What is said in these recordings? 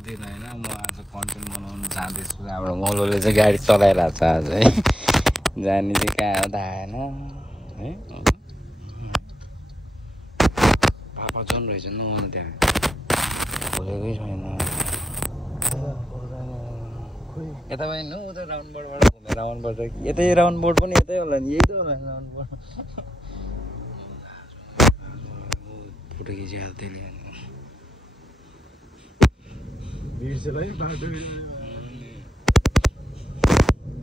दिन होइन म आज कन्टेन्ट बनाउनु जाँदैछु हाम्रो मौलोले चाहिँ गाडी चलाइरहेको छ आज है जाने चाहिँ कहाँ हो थाहा होइन है पापा जन रहेछ नआउनु त्यहाँ खोलेकै छैन यता पनि न उता राउन्ड बोर्डबाट घुमेर आउनुपर्छ यतै राउन्ड बोर्ड पनि यतै होला नि यही त होला राउन्ड बोर्ड फोटो खिचिहाल्छ त्यसले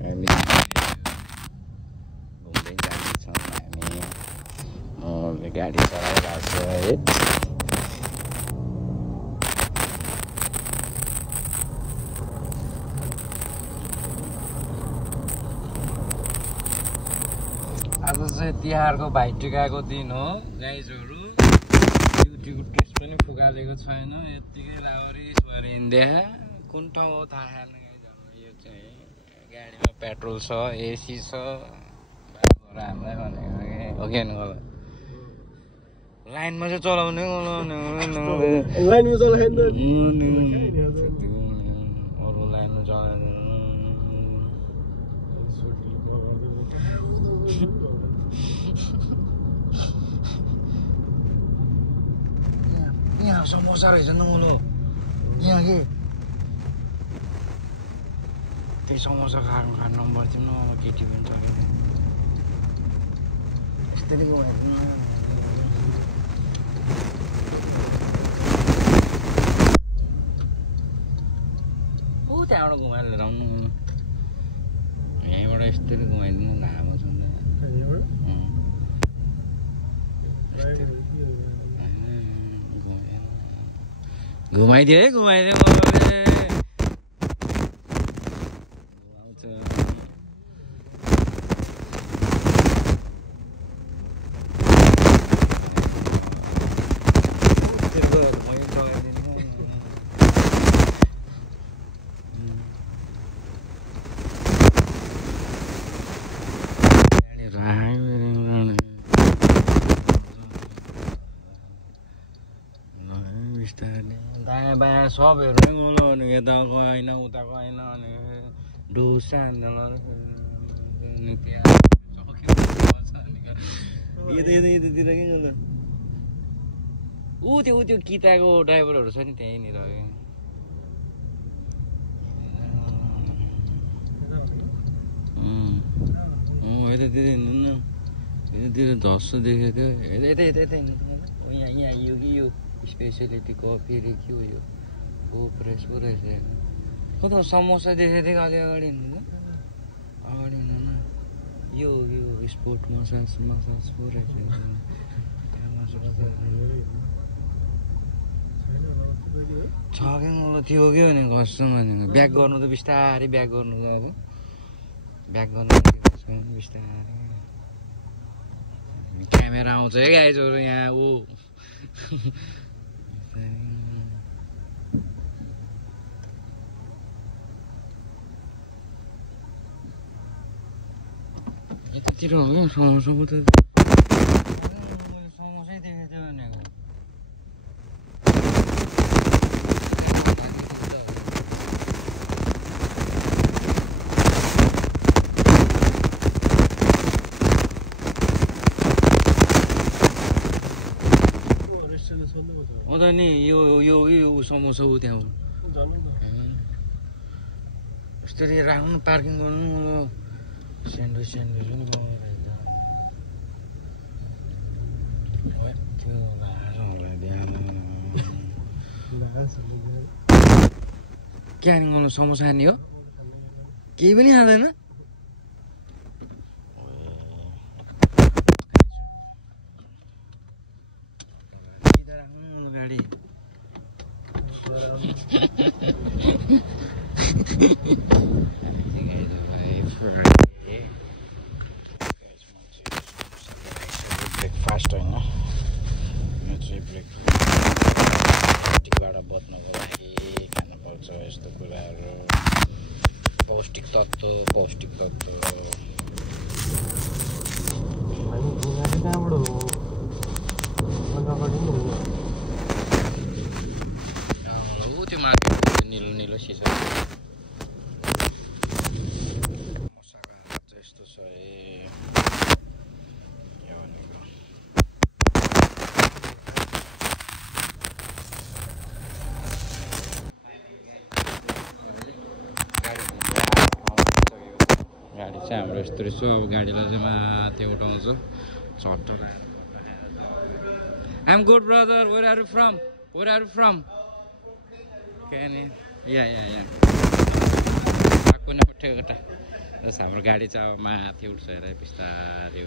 हामी घुम्दै जाँदैछौँ हामी गाडी चलाइरहेको छ है आज चाहिँ तिहारको भाइटिकाको दिन हो गाइजहरू ड्युटीको ड्रेस पनि फुकालेको छैन यत्तिकै रावरी सरी हिँड्दै कुन ठाउँ हो थाहा छैन गाइजहरू यो चाहिँ गाडीमा पेट्रोल छ एसी छ हामीलाई भनेको हो कि लाइनमा चाहिँ चलाउने अरू लाइनमा चलाउने यहाँ समोसा रहेछ नि मलाई यहाँ के त्यही समोसा खानु मन पर्थ्यो न केटी पनि छ यस्तै घुमाइदिनु ऊ त्यहाँबाट घुमाएर लिएर आउनु यहीँबाट यस्तरी घुमाइदिनु लामो छ घुमाइदियो है घुमाइदियो दायाँ बायाँ सब हेर्नु गोलो भने यता गएन उता गएन भने डोसा यतातिर के गोलो ऊ त्यो किताको ड्राइभरहरू छ नि त्यहीँनिर यतातिर हिँड्नु न यतातिर झस्सो देखेको यता हिँड्नु यहाँ यो कि यो स्पेसलिटी कफी रे के हो यो प्रेस पो रहेछ हो त समोसा देखेको थिएँ अलि अगाडि हिँड्नु अगाडि हिँड्नु न यो स्पोर्ट मसाज पो रहेछ छ क्या मलाई त्यो के भने घस्छु भनेको ब्याक गर्नु त बिस्तारै ब्याक गर्नु त अब ब्याक गर्नु बिस्तारै क्यामेरा आउँछ है गाइजहरू यहाँ ऊ यतातिर हो क्या समोसा पो त समोसै देखेको थियो भनेको हो त नि यो समोसा हो त्यहाँ यस्तरी राख्नु पार्किङ गर्नु सेन्डविच पनि क्या गर्नु समोसा खाने हो केही पनि खाँदैन गाडी ब्रेकफास्ट होइन यो चाहिँ ब्रेकफास्टबाट बच्नको लागि खानुपर्छ यस्तो कुराहरू पौष्टिक तत्त्व त्यो मार्केट बसिसक्यो मसाका चाहिँ यस्तो छ है यो भनेको गाडी चाहिँ हाम्रो यस्तो रहेछ अब गाडीलाई चाहिँ माथि उठाउँछु चट्ट I'm good brother, where are you from? Where are you from? Can you? Yeah. Aku nak pergi ke terus हाम्रो गाडी चाहिँ अब माथि उठ्छ हेर बिस्तारै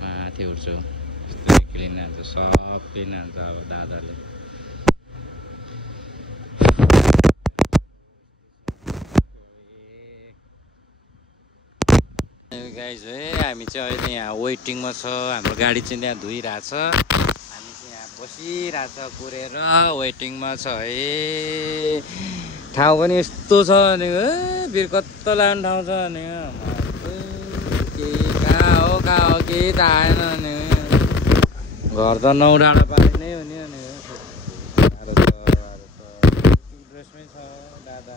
माथि उठ्छ यस्तै क्लिन हान्छ सब क्लिन हान्छ अब दादाले गाइज है हामी चाहिँ अहिले यहाँ वेटिङमा छ हाम्रो गाडी चाहिँ त्यहाँ धोइरहेछ हामी चाहिँ यहाँ बसिरहेछ कुरेर वेटिङमा छ है ठाउँ पनि यस्तो छ भनेको बिर्कत्त लाग्ने ठाउँ छ भनेको कहाँ हो केही थाहा आएन भनेको घर त 9 डाँडा पारि नै हो नि भनेको ड्रेसमै छ दादा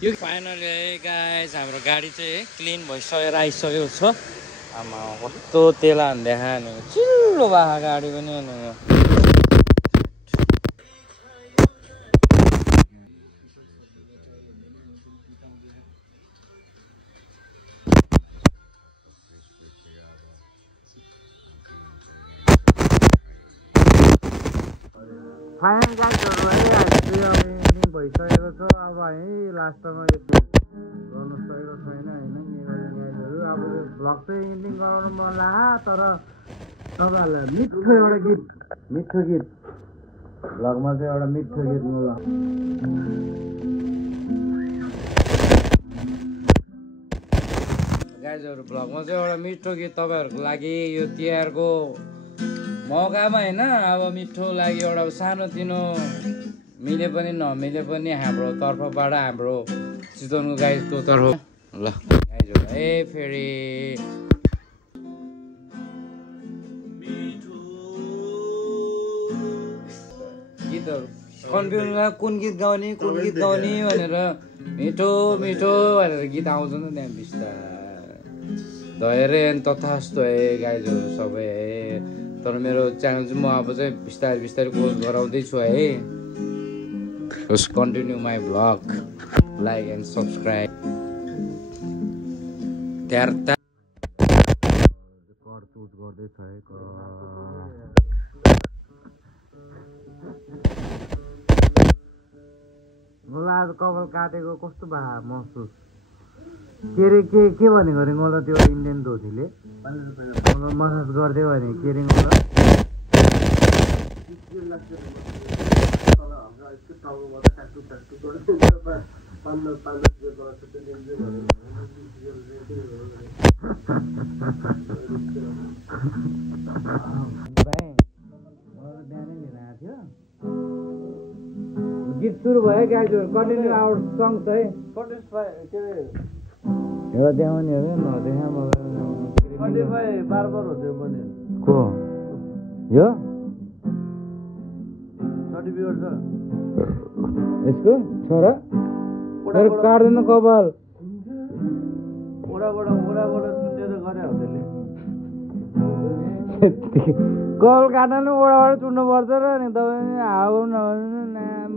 यो फाइनली है गाइस हाम्रो गाडी चाहिँ क्लिन भइसकेर आइसकेको छ आमा कस्तो तेल हान देखा नि चिल्लो भएको गाडी पनि अनि फाइनल गाइजहरु है भइसकेको छ अब है लास्टमा यस्तो गर्नु सकेको छैन हैन गाइजहरु अब भ्लग चाहिँ एन्डिङ गराउन मन लाग्यो तर तपाईहरुलाई मिठो एउटा गीत भ्लगमा चाहिँ एउटा मिठो गीत ल गाइजहरु भ्लगमा चाहिँ एउटा मिठो गीत तपाईहरुको लागि यो तिहारको मौकामा हैन अब मिठो लागि एउटा सानोतिनो मिले पनि नमिले पनि हाम्रो तर्फबाट हाम्रो चितवनको गाइजको तर्फ ल गाइजहरु है फेरि गीतहरु कन्फ्युजन कुन गीत गाउने भनेर मिठो भनेर गीत आउँछ नि त्यहाँ बिस्तारै धैर्य तथास्तु है गाइजहरु सबै है तर मेरो च्यानल चाहिँ म अब चाहिँ बिस्तारै पोस्ट गराउँदैछु है Just continue my vlog, like and subscribe. Terta. मलाई आज कपाल काटेको कस्तो भयो महसुस के भनेको रे मलाई त्यो इन्डियन धोतीले मलाई मसाज गर्दै भने के रे मलाई गीत सुरु भयो गाइजहरु कन्टिन्यू आवर सङ्ग्स है एउटा देखाउने हो नदेखा मलाई बार हुँदै पनि को यो सर्टिफिकेट छ यसको छोरा काट्दैन कपाल ओडाबाट चुन्डेर गरे हो त्यसले कपाल काट्न ओडाबाट चुन्नु पर्छ र नि तपाईँ हाउ नभन्नु नाम